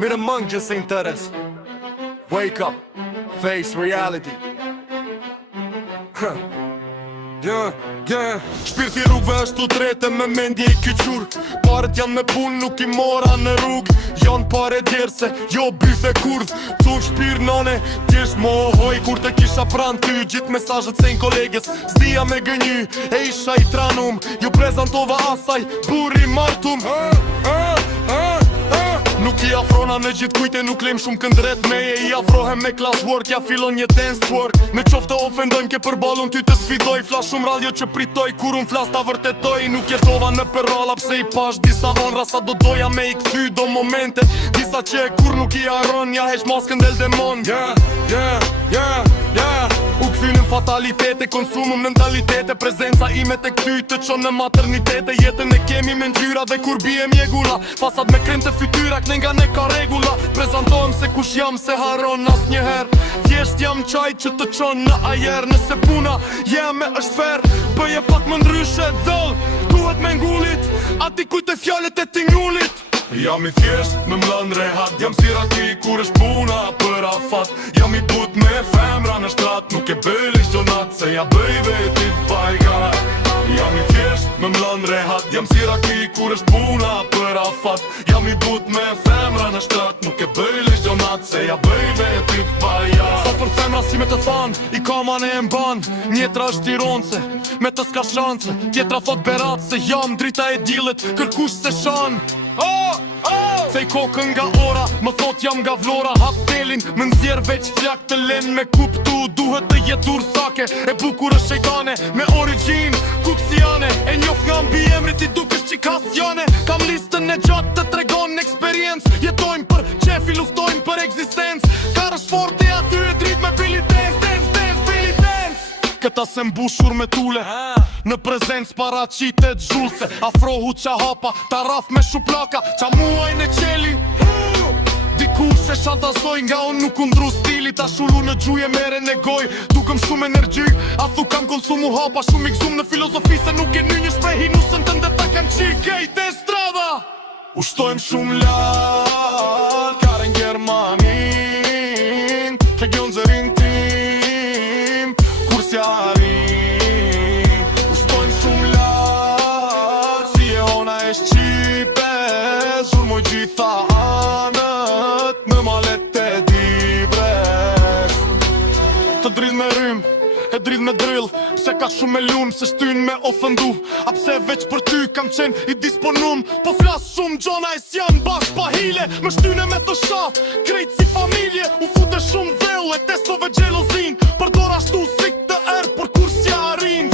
Mirë mëngjes e interes. Wake up, face reality. Shpirti rrugve është të drejtë me mendje i kyqur. Parët janë me pun, nuk I mora në rrug. Janë pare djerse, jo byfe kurd. Cuf shpirë nane, tjesh mohoj. Kur te kisha pran ty, gjith mesazhet se në kolegës. Zdia me gënjy, e isha I tranum. Ju prezentova asaj, buri martum. Nuk I afrona në gjithë kujte, nuk lem shumë këndret meje. I afrohem me class work, ja fillon një dance twerk. Në qoftë ofendojmë ke përballun ty të sfidoj. Flas shumë radio që pritoj, kur unë flas ta vërtetoj. Nuk jetova në perralla pse I pash disa onra. Sa do doja me I kthy do momente. Disa që e kur nuk I arron, ja heq maskën del demon. U kthynin fatalitete, konsumum mentalitete. Prezenca ime te kty të qon në maternitete. Jetën e kemi me ngjyra dhe kur bie mjegulla. Fasat me krem të fytyra, nga ne ka regula. Prezentohem se kush jam, se haron as njëher. Thjesht jam qaj që të qon në ajer. Nëse puna jeme është fer, bëje pak më ndryshe dhëll. Duhet me ngullit, ati kujt e fjallet e t'ingullit. Jam I thjesht me mlën rehat. Jam si raki kur është puna për afat. Jam I but me femra në shtrat. Nuk e bëli shtonat se ja bëj vetit bajgat. Jam I thjesht me mlën rehat. Jam si raki kur është puna për afat. Jam I but me femra në shtrat. Nuk e bëli shtonat se ja bëj vetit bajgat. Sa për femra si me të than, I kaman e mban. Njetra është ironce, me të s'ka shanse. Tjetra thot berat se jam drita e dillet. Kërkush se shan Thej kokën nga ora, më thot jam nga Vlora. Hap telin, më nxjerr veç flak të len. Me kuptu, duhet të jetur sake. E bukur është shejtane, me origin kuksiane. E njof nga mbi emrit I dukesh qikasjane. Kam listën e gjatë të tregon eksperiencë. Jetojmë për qefi, luftojmë për eksistencë. Ka rësh forte aty e drit me Billy Dance. Këta se mbushur me tule, në prezencë paraqitet zhulse. Afrohu qa hapa, ta raf me shuplaka. Qa muaj në qeli Dikush e shantazoj nga unë nuk undru stili. Ta shullu në gjuje mere në goj. Dukëm shumë energji, a thu kam konsumu hapa. Shumë I gzum në filozofi se nuk e një shprehi. Nusën të ndeta kanë qikejt e strada. Ushtojmë shumë lartë, karen Gjermanin. Region zërin tim, kur s'jarin. Ushtojmë shumë lartë, si e ona e Shqipe. Zhurmoj gjitha anët, në malet e dibres. Të dridh me rym, e dridh me drill. Pse ka shumë me lumë, se shtyn me ofendu. A pse veç për ty kam qen I disponum. Po flas shumë gjona e s'jan bashk pa hile. Më shtyne me të sha, krejt si familje. U fute shumë dheu e testove gjelozin. Përdor ashtu si këtë erë, por kur s'jarin.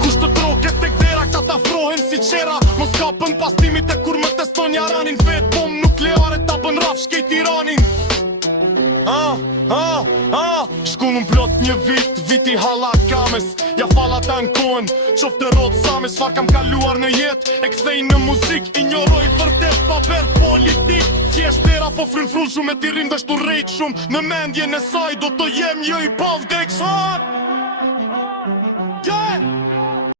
Kush të troket tek dera, këta t'afrohen si qera. Mos kapën pas timit e kur më teston jaranin. Vet bom nukleare ta bën raf shkejt Iranin. Shkunën plot një viti hala kames. Ja fala ta n'kohen, qofte rod sames. Far kam kaluar në jet, e kthej në muzik. Injoroj vërtet pa ver politik. Thjesht dera po fryn shumë e ti rin vesh tu rejt shumë. Në mendje në saj do të jem jo I pavdek.